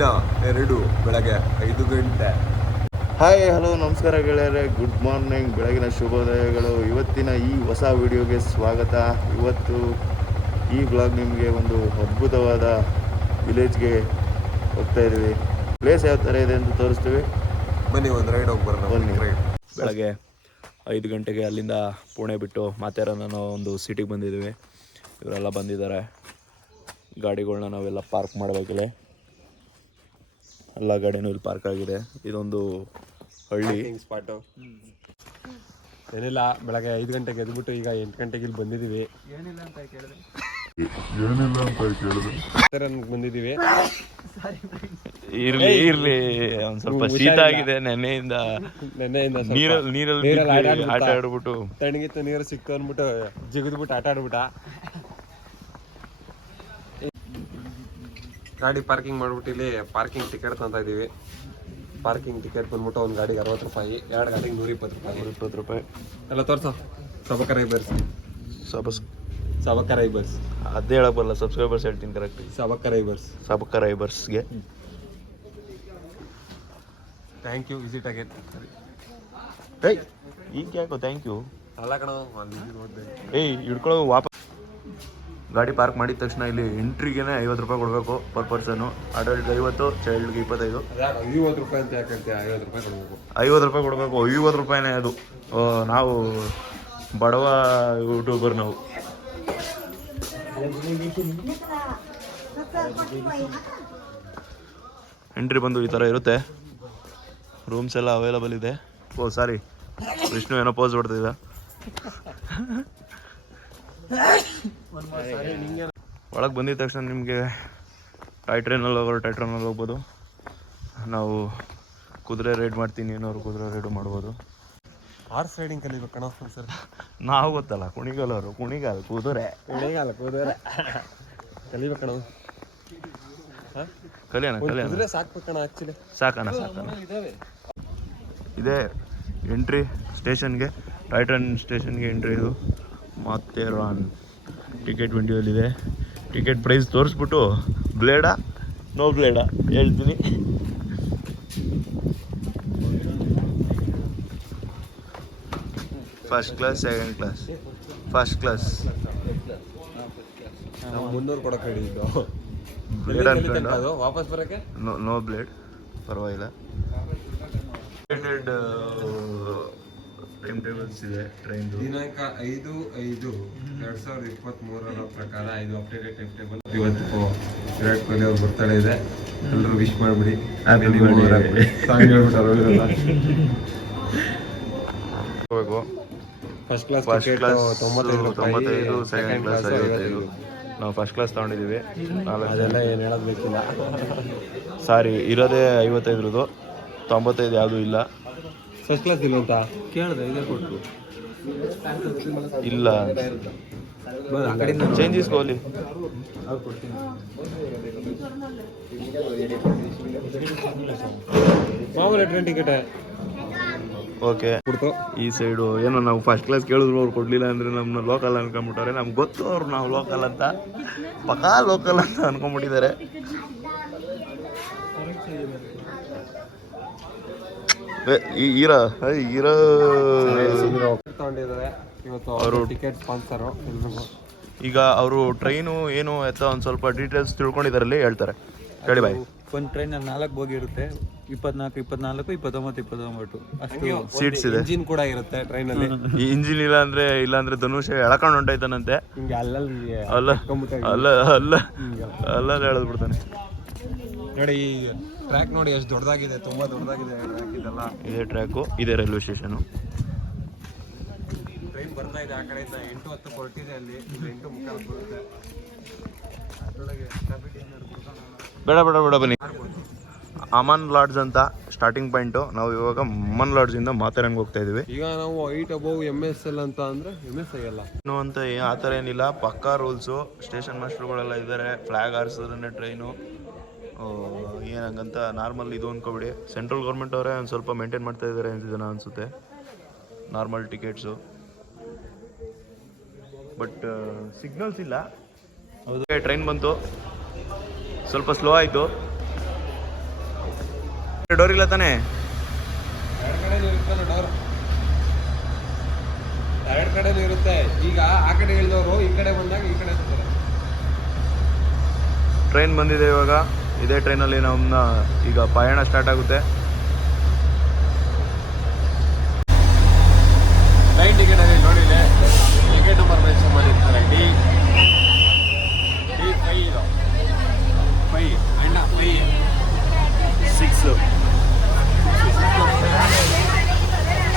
ದಿನ ಎರಡು ಬೆಳಗ್ಗೆ ಐದು ಗಂಟೆ. ಹಾಯ್ ಹಲೋ ನಮಸ್ಕಾರ ಗೆಳೆಯರೆ. ಗುಡ್ ಮಾರ್ನಿಂಗ್ ಬೆಳಗಿನ ಶುಭೋದಯಗಳು. ಇವತ್ತಿನ ಈ ಹೊಸ ವಿಡಿಯೋಗೆ ಸ್ವಾಗತ. ಇವತ್ತು ಈ ಬ್ಲಾಗ್ ನಿಮಗೆ ಒಂದು ಅದ್ಭುತವಾದ ವಿಲೇಜ್ಗೆ ಹೋಗ್ತಾ ಇದ್ದೀವಿ. ಪ್ಲೇಸ್ ಯಾವ ಥರ ಇದೆ ಅಂತ ತೋರಿಸ್ತೀವಿ? ಬನ್ನಿ ಒಂದು ರೈಡ್ ಹೋಗಿ ಬರೋಣ. ಬನ್ನಿ. ರೈಡ್ ಬೆಳಗ್ಗೆ ಐದು ಗಂಟೆಗೆ ಅಲ್ಲಿಂದ ಪುಣೆ ಬಿಟ್ಟು ಮಾತೇರ ನಾನು ಒಂದು ಸಿಟಿಗೆ ಬಂದಿದ್ದೀವಿ. ಇವರೆಲ್ಲ ಬಂದಿದ್ದಾರೆ. ಗಾಡಿಗಳನ್ನ ನಾವೆಲ್ಲ ಪಾರ್ಕ್ ಮಾಡಬೇಕಿಲ್ಲ. ಎಲ್ಲ ಗಾಡಿನೂ ಇಲ್ಲಿ ಪಾರ್ಕ್ ಆಗಿದೆ. ಇದೊಂದು ಹಳ್ಳಿ. ಸ್ಪಾಟ್ ಏನಿಲ್ಲ ಬೆಳಗ್ಗೆ ಐದು ಗಂಟೆಗೆ ಎದ್ಬಿಟ್ಟು ಈಗ ಎಂಟು ಗಂಟೆಗೆ ಇಲ್ಲಿ ಬಂದಿದ್ದೀವಿ. ಬಂದಿದ್ದೀವಿ. ಇರ್ಲಿ ಇರ್ಲಿ ಒಂದ್ ಸ್ವಲ್ಪ ಶೀತ ಆಗಿದೆ ನೆನ್ನೆಯಿಂದ ನೆನ್ನೆಯಿಂದ ಸ್ವಲ್ಪ ನೀರಲ್ಲಿ ನೀರಲ್ಲಿ ಆಟ. ಆಡ್ಬಿಟ್ಟು ತಣ್ಣಗಿತ್ತು ನೀರು ಸಿಕ್ತು ಅಂದ್ಬಿಟ್ಟು ಜಿಗಿದ್ಬಿಟ್ಟು ಆಟ ಆಡ್ಬಿಟ್ಟ ಗಾಡಿ ಪಾರ್ಕಿಂಗ್ ಮಾಡ್ಬಿಟ್ಟು ಇಲ್ಲಿ ಪಾರ್ಕಿಂಗ್ ಟಿಕೆಟ್ ತಂತ ಇದ್ದೀವಿ. ಪಾರ್ಕಿಂಗ್ ಟಿಕೆಟ್ ಬಂದ್ಬಿಟ್ಟು ಒಂದು ಗಾಡಿಗೆ ಅರವತ್ತು ರೂಪಾಯಿ ಎರಡು ಗಾಡಿಗೆ ನೂರ ಇಪ್ಪತ್ತು ರೂಪಾಯಿ. ನೂರ ಇಪ್ಪತ್ತು ರೂಪಾಯಿ. ಎಲ್ಲ ತೋರ್ಸೋ. ಸಬಕರಾಯಿ ಬರ್ಸಿ. ಸಬಸ್ ಸಬಕರಾಯಿ ಬರ್ಸ್. ಅದೇ ಹೇಳಕ್ ಬರಲ್ಲ ಸಬ್ಸ್ಕ್ರೈಬರ್ಸ್ ಹೇಳ್ತೀನಿ ಕರೆಕ್ಟ್ ಸಬಕ ರೈಬರ್ಸ್ ಸಬಕ ರೈಬರ್ಸ್ಗೆ ಥ್ಯಾಂಕ್ ಯು ವಿಸಿಟ್ ಅಗೇನ್ ಏಯ್ ಈಗ ಯಾಕೋ ಥ್ಯಾಂಕ್ ಯು ಅಲ್ಲ ಕಣ ಏಯ್ ಹಿಡ್ಕೊಳ್ಳೋ ವಾಪಸ್ ಗಾಡಿ ಪಾರ್ಕ್ ಮಾಡಿದ ತಕ್ಷಣ ಇಲ್ಲಿ ಎಂಟ್ರಿಗೆನೆ ಐವತ್ತು ರೂಪಾಯಿ ಕೊಡಬೇಕು ಪರ್ ಪರ್ಸನ್ ಅಡಲ್ಟ್ಗೆ ಐವತ್ತು ಚೈಲ್ಡ್ಗೆ ಇಪ್ಪತ್ತೈದು. ಐವತ್ತು ರೂಪಾಯಿ ಅಂತ ಯಾಕಂತೆ ಐವತ್ತು ರೂಪಾಯಿ ಕೊಡಬೇಕು. ಐವತ್ತು ರೂಪಾಯಿ ಕೊಡಬೇಕು ಐವತ್ತು ರೂಪಾಯಿನೇ ಅದು. ನಾವು ಬಡವ ಯೂಟ್ಯೂಬರ್ ನಾವು. ಎಂಟ್ರಿ ಬಂದು ಈ ಥರ ಇರುತ್ತೆ. ರೂಮ್ಸ್ ಎಲ್ಲ ಅವೈಲಬಲ್ ಇದೆ. ಓ ಸಾರಿ ವಿಷ್ಣು ಏನೋ ಪೋಸ್ ಹೊಡ್ತಿದ್ದ ಒಳಗೆ ಬಂದಿದ ತಕ್ಷಣ ನಿಮಗೆ ಟಾಯ್ ಟ್ರೈನಲ್ಲಿ ಹೋಗೋರು ಟಾಯ್ ಟ್ರೈನಲ್ಲಿ ಹೋಗ್ಬೋದು. ನಾವು ಕುದುರೆ ರೈಡ್ ಮಾಡ್ತೀನಿ ಅನ್ನೋರು ಕುದುರೆ ರೈಡು ಮಾಡ್ಬೋದು. ಹಾರ್ಸ್ ರೈಡಿಂಗ್ ಕಲಿಬೇಕು ಸರ್. ನಾವು ಗೊತ್ತಲ್ಲ ಕುಣಿಗಲವರು ಕುಣಿಗಾಲ ಕುದುರೆ. ಕುಣಿಗಾಲ ಕುದುರೆ. ಕಲಿಬೇಕಣ ಕಲಿಯೋಣ ಕಲಿಯೋಣ. ಕುದುರೆ ಸಾಕ್ಬೇಕಣ ಆಕ್ಚುಲಿ ಸಾಕಣ ಸಾಕಣ. ಇದೇ ಎಂಟ್ರಿ ಸ್ಟೇಷನ್ಗೆ ಟೈಟನ್ ಸ್ಟೇಷನ್ಗೆ ಎಂಟ್ರಿ ಇದು. ಮತ್ತೆ ರಾನ್ ಟಿಕೆಟ್ ವಿಂಡಿಯೋಲಿದೆ ಟಿಕೆಟ್ ಪ್ರೈಸ್ ತೋರಿಸ್ಬಿಟ್ಟು ಬ್ಲೇಡಾ ನೋ ಬ್ಲೇಡಾ ಹೇಳ್ತೀನಿ. First class second class first class ಮುನ್ನೂರು ಕೊಡಕ್ಕೆ ಬ್ಲೇಡ್ ಅನ್ಕೊಂಡು? ವಾಪಸ್ ಬರಕ್ಕೆ? ನೋ ನೋ ಬ್ಲೇಡ್ ಪರವಾಗಿಲ್ಲ. ಟೈಮ್ ಟೇಬಲ್ಸ್ ಇದೆ ಟ್ರೈನ್ ದಿನಾಂಕ ಐದು ಐದು ಎರಡ್ ಸಾವಿರದ ಇಪ್ಪತ್ತ್ ಮೂರರ ಪ್ರಕಾರ ಇದು ಅಪ್ಡೇಟೆಡ್ ಟೈಮ್ ಟೇಬಲ್ ಇವತ್ತು ವಿರಾಟ್ ಕೊಹ್ಲಿ ಅವ್ರ ಬರ್ತಾಳೆ ಇದೆ. ಎಲ್ಲರೂ ವಿಶ್ ಮಾಡ್ಬಿಡಿ. ಫಸ್ಟ್ ಕ್ಲಾಸ್ ಫಸ್ಟ್ ಕ್ಲಾಸ್ ತೊಂಬತ್ತೈದು ತೊಂಬತ್ತೈದು ಸೆಕೆಂಡ್ ಕ್ಲಾಸ್ ಐವತ್ತೈದು. ನಾವು ಫಸ್ಟ್ ಕ್ಲಾಸ್ ತಗೊಂಡಿದ್ದೀವಿ. ಅದೆಲ್ಲ ಏನು ಹೇಳೋದು ಬೇಕಿಲ್ಲ ಸಾರಿ ಇರೋದೇ ಐವತ್ತೈದ್ರದ್ದು. ತೊಂಬತ್ತೈದು ಯಾವುದೂ ಇಲ್ಲ. ಫಸ್ಟ್ ಕ್ಲಾಸ್ ಇಲ್ಲ ಅಂತ? ಕೇಳಿದೆ ಇದೇ ಕೊಟ್ಟು ಇಲ್ಲ. ಆ ಕಡೆಯಿಂದ ಚೇಂಜ್ ಇಸ್ಕೋಲಿ ಅವ್ರು ಕೊಡ್ತೀನಿ. ಮಾಮೂಲಿ ಟ್ರೈನ್ ಟಿಕೆಟ್ ಓಕೆ ಈ ಸೈಡು ಏನೋ ನಾವು ಫಸ್ಟ್ ಕ್ಲಾಸ್ ಕೇಳಿದ್ರು ಅವ್ರು ಕೊಡಲಿಲ್ಲ ಅಂದರೆ ನಮ್ಮನ್ನ ಲೋಕಲ್ ಅನ್ಕೊಂಬಿಟ್ಟಾರೆ ನಮ್ಗೆ ಗೊತ್ತು ಅವ್ರು ನಾವು ಲೋಕಲ್ ಅಂತ. ಪಕ್ಕಾ ಲೋಕಲ್ ಅಂತ ಅನ್ಕೊಂಬಿಟ್ಟಿದ್ದಾರೆ ಅವರು ಟಿಕೆಟ್ ಸ್ಪಾನ್ಸರು ಈಗ ಅವರು ಟ್ರೈನು ಏನು ಎತ್ತ ಒಂದು ಸ್ವಲ್ಪ ಡೀಟೇಲ್ಸ್ ತಿಳ್ಕೊಂಡಿದ್ದಾರಲ್ಲಿ ಹೇಳ್ತಾರೆ. ಹೇಳಿ ಬಾಯ್. ಒಂದು ಟ್ರೈನಲ್ಲಿ ನಾಲ್ಕು ಬೋಗಿ ಇರುತ್ತೆ. ಇಪ್ಪತ್ನಾಲ್ಕು ಇಪ್ಪತ್ನಾಲ್ಕು ಇಪ್ಪತ್ತೊಂಬತ್ತು ಇಪ್ಪತ್ತೊಂಬತ್ತು. ಅಷ್ಟು ಸೀಟ್ಸ್ ಇದೆ. ಇಂಜಿನ್ ಕೂಡ ಇರುತ್ತೆ ಟ್ರೈನಲ್ಲಿ ಈ ಇಂಜಿನ್ ಇಲ್ಲ ಅಂದ್ರೆ ಇಲ್ಲ ಅಂದ್ರೆ ಧನುಷ್ ಎಳ್ಕೊಂಡು ಹೊಂಟಾಯ್ತಾನಂತೆ. ಅಲ್ಲಲ್ಲಿ ಅಲ್ಲ ಅಲ್ಲ ಅಲ್ಲ ಅಲ್ಲ ಹೇಳದ್ ಬಿಡ್ತಾನೆ ನೋಡಿ ಟ್ರ್ಯಾಕ್ ನೋಡಿ ಎಷ್ಟು ದೊಡ್ಡದಾಗಿದೆ ತುಂಬಾ ದೊಡ್ಡದಾಗಿದೆ ಟ್ರ್ಯಾಕ್ ಇದೆಲ್ಲ. ಇದೆ ಟ್ರ್ಯಾಕು ಇದೆ ರೈಲ್ವೆ ಸ್ಟೇಷನು ಟ್ರೈನ್ ಬರ್ತಾ ಇದೆ ಆ ಕಡೆಯಿಂದ ಎಂಟು ಹತ್ತು ಹೊರಟಿದೆ ಅಲ್ಲಿ ಎಂಟು ಮುಕ್ಕಾಲು ಬರುತ್ತೆ? ಬೇಡ ಬೇಡ ಬೇಡ ಬನ್ನಿ. ಅಮನ್ ಲಾಡ್ಜ್ ಅಂತ ಸ್ಟಾರ್ಟಿಂಗ್ ಪಾಯಿಂಟು ನಾವು ಇವಾಗ ಅಮನ್ ಇಂದ ಮಾತಾಡಂಗ್ ಹೋಗ್ತಾ ಇದೀವಿ. ಈಗ ನಾವು height above M S L ಅಂತ ಅಂದ್ರೆ ಎಂ ಎಸ್ ಐ ಅಲ್ಲ. ಏನು ಅಂತ ಆ ಥರ ಏನಿಲ್ಲ. ಪಕ್ಕಾ ರೂಲ್ಸು ಸ್ಟೇಷನ್ ಮಾಸ್ಟರ್ಗಳೆಲ್ಲ ಇದ್ದಾರೆ ಫ್ಲಾಗ್ ಹಾರಿಸಿದ್ರೆ ಟ್ರೈನು ಏನಂಗಂತ ನಾರ್ಮಲ್ ಇದು ಅನ್ಕೋಬಿಡಿ. ಸೆಂಟ್ರಲ್ ಗೌರ್ಮೆಂಟ್ ಅವರೇ ಒಂದು ಸ್ವಲ್ಪ ಮೇಂಟೈನ್ ಮಾಡ್ತಾ ಇದ್ದಾರೆ ಅಂತಿದ್ದಾನೆ ಅನಿಸುತ್ತೆ. Normal tickets. ಬಟ್ ಸಿಗ್ನಲ್ಸ್ ಇಲ್ಲ. ಹೌದು ಟ್ರೈನ್ ಬಂತು. ಸ್ವಲ್ಪ ಸ್ಲೋ ಆಯಿತು. ಡೋರ್ ಇಲ್ಲ ತಾನೇ? ಎರಡು ಕಡೆನೂ ಇರುತ್ತೆ ಈಗ ಆ ಕಡೆ ಇಳಿದವರು ಈ ಕಡೆ ಬಂದಾಗ ಈ ಕಡೆ ಟ್ರೈನ್ ಬಂದಿದೆ ಇವಾಗ. ಇದೇ ಟ್ರೈನಲ್ಲಿ ನಮ್ಮನ್ನ ಈಗ ಪಯಣ ಸ್ಟಾರ್ಟ್ ಆಗುತ್ತೆ ಟ್ರೈನ್ ಟಿಕೆಟ್ ಅಲ್ಲಿ ನೋಡಿದೆ ಟಿಕೆಟ್ ನಂಬರ್ ಮೆನ್ಷನ್ ಮಾಡಿರ್ತಾರೆ ಡಿ ಡಿ ಫೈ ಇದು ಫೈ ಅಣ್ಣ ಫೈ ಸಿಕ್ಸ್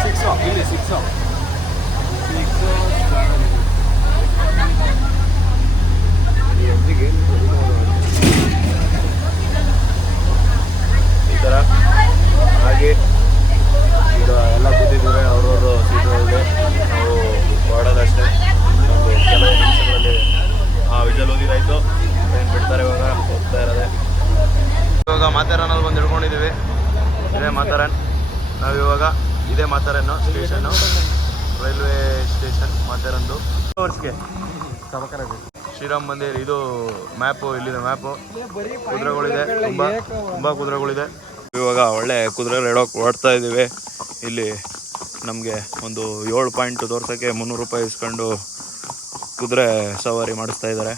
ಸಿಕ್ಸು ಇಲ್ಲಿ ಸಿಕ್ಸು ಸಿಕ್ಸು ಈ ಥರ ಹಾಗೆ ಈಗ ಎಲ್ಲ ಕೂತಿದ್ದಾರೆ ಅವ್ರವ್ರ ಸೀಟ್ಗಳಲ್ಲಿ ನಾವು ಹೊರಡೋದಷ್ಟೇ ಒಂದು ಕೆಲವು ನಿಮಿಷಗಳಲ್ಲಿ ಆ ವಿಜಲ್ ಓದಿರಾಯ್ತು ಟ್ರೈನ್ ಬಿಡ್ತಾರೆ ಇವಾಗ ಹೋಗ್ತಾ ಇರೋದೆ ಇವಾಗ ಮಾತಾರನಲ್ಲಿ ಬಂದು ಹಿಡ್ಕೊಂಡಿದ್ದೀವಿ ಇದೇ ಮಾತಾರನ್ ನಾವಿವಾಗ ಇದೇ ಮಾತಾರನ್ನು ಸ್ಟೇಷನ್ನು ರೈಲ್ವೆ ಸ್ಟೇಷನ್ ಮಾತಾರಂದು. ವರ್ಷಕ್ಕೆ ಶ್ರೀರಾಮ್ ಮಂದಿರ್ ಇದು ಮ್ಯಾಪು ಇಲ್ಲಿದೆ ಮ್ಯಾಪು. ಕುದುರೆಗಳಿದೆ ತುಂಬ ತುಂಬ ಕುದುರೆಗಳಿದೆ. ಇವಾಗ ಒಳ್ಳೆ ಕುದುರೆ ಎಡೋಕೆ ಓಡ್ತಾ ಇದ್ದೀವಿ. ಇಲ್ಲಿ ನಮಗೆ ಒಂದು ಏಳು ಪಾಯಿಂಟ್ ತೋರ್ಸೋಕ್ಕೆ ಮುನ್ನೂರು ರೂಪಾಯಿ ಇಸ್ಕೊಂಡು ಕುದುರೆ ಸವಾರಿ ಮಾಡಿಸ್ತಾ ಇದ್ದಾರೆ.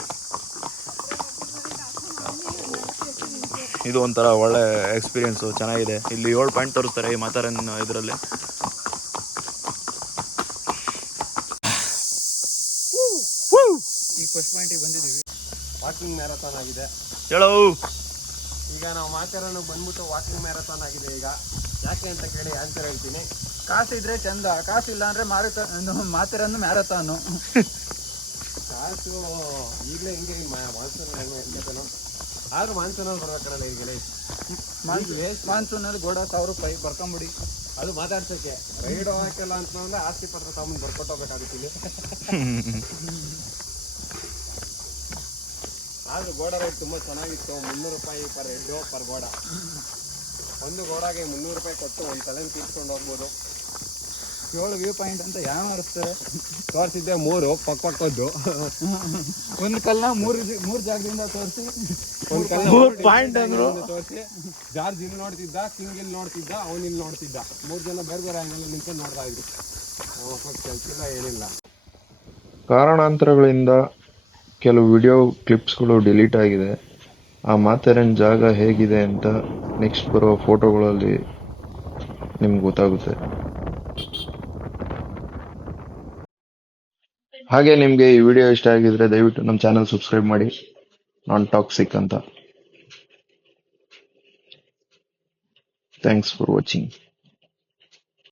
ಇದು ಒಂಥರ ಒಳ್ಳೆ ಎಕ್ಸ್ಪೀರಿಯನ್ಸು ಚೆನ್ನಾಗಿದೆ. ಇಲ್ಲಿ ಏಳು ಪಾಯಿಂಟ್ ತೋರಿಸ್ತಾರೆ ಈ ಮಾತಾರನ್ ಇದರಲ್ಲಿ. ಈ ಫಸ್ಟ್ ಪಾಯಿಂಟಿಗೆ ಬಂದಿದ್ದೀವಿ. ವಾಕಿಂಗ್ ಮ್ಯಾರಥಾನ್ ಆಗಿದೆ. ಹೇಳೋ. ಈಗ ನಾವು ಮಾತಾಡೋಣ ಬಂದ್ಬಿಟ್ಟು ವಾಕಿಂಗ್ ಮ್ಯಾರಥಾನ್ ಆಗಿದೆ ಈಗ. ಯಾಕೆ ಅಂತ ಕೇಳಿ ಆನ್ಸರ್ ಹೇಳ್ತೀನಿ. ಕಾಸು ಇದ್ರೆ ಚಂದ ಕಾಸು ಇಲ್ಲ ಅಂದ್ರೆ ಮಾರುತ ಮಾತಿರನ್ನು ಮ್ಯಾರಥಾನು ಕಾಸು ಈಗಲೇ ಹಿಂಗೆ ಹೆಂಗೇತನೋ ಆದ್ರೂ ಮಾನ್ಸೂನಲ್ಲಿ ಬರ್ಬೇಕಲ್ಲ ಈಗ ಮಾನ್ಸೂನಲ್ಲಿ ಗೋಡ ಸಾವಿರ ರೂಪಾಯಿ ಬರ್ಕೊಂಬಿಡಿ. ಅದು ಮಾತಾಡ್ಸಕ್ಕೆ ರೈಡ್ ಅಂತ ಅಂತಂದ್ರೆ ಆಸ್ತಿ ಪತ್ರ ತಗೊಂಡು ಬರ್ಕೊಟ್ಟು ಹೋಗ್ಬೇಕಾಗುತ್ತೆ ಇಲ್ಲಿ. ಆದ್ರೂ ಗೋಡ ರೈಟ್ ತುಂಬಾ ಚೆನ್ನಾಗಿತ್ತು. ಮುನ್ನೂರು ರೂಪಾಯಿ ಪರ್ ಹೆಡ್ಡು ಪರ್ ಗೋಡ. ಒಂದು ಗೋಡಾಗೆ ಮುನ್ನೂರು ರೂಪಾಯಿ ಕೊಟ್ಟು ಒಂದು ತಲೆನ ತೀರ್ಸ್ಕೊಂಡು ಹೋಗ್ಬೋದು. ಏಳು ವ್ಯೂ ಪಾಯಿಂಟ್ ಅಂತ ಯಾವ ಮಾಡಿಸ್ತಾರೆ? ತೋರಿಸಿದ್ದೆ ಮೂರು ಪಕ್ಕ ಪಕ್ಕದ್ದು ಒಂದು. ಕಲ್ಲ ಮೂರು ಮೂರು ಜಾಗದಿಂದ ತೋರಿಸಿ. ಒಂದು ಕಲ್ಲ ಮೂರು ಪಾಯಿಂಟ್ ಅಂದ್ರು. ತೋರಿಸಿ. ಜಾರ್ಜ್ ಇಲ್ಲಿ ನೋಡ್ತಿದ್ದ ಕಿಂಗ್ ಇಲ್ಲಿ ನೋಡ್ತಿದ್ದ ಅವನ್ ಇಲ್ಲಿ ನೋಡ್ತಿದ್ದ. ಮೂರು ಜನ ಬೇರೆ ಬೇರೆ ಆಂಗಲ್ ನಿಂತ್ಕೊಂಡು ನೋಡ್ತಾ ಇದ್ರು. ಕೆಲಸ ಏನಿಲ್ಲ. ಕಾರಣಾಂತರಗಳಿಂದ ಕೆಲವು ವಿಡಿಯೋ ಕ್ಲಿಪ್ಸ್ಗಳು ಡಿಲೀಟ್ ಆಗಿದೆ. ಆ ಮಾತೆರನ್ ಜಾಗ ಹೇಗಿದೆ ಅಂತ ನೆಕ್ಸ್ಟ್ ಬರುವ ಫೋಟೋಗಳಲ್ಲಿ ನಿಮ್ಗೆ ಗೊತ್ತಾಗುತ್ತೆ. ಹಾಗೆ ನಿಮಗೆ ಈ ವಿಡಿಯೋ ಇಷ್ಟ ಆಗಿದ್ರೆ ದಯವಿಟ್ಟು ನಮ್ಮ ಚಾನಲ್ ಸಬ್ಸ್ಕ್ರೈಬ್ ಮಾಡಿ. ನಾನ್ ಟಾಕ್ಸಿಕ್ ಅಂತ. Thanks for watching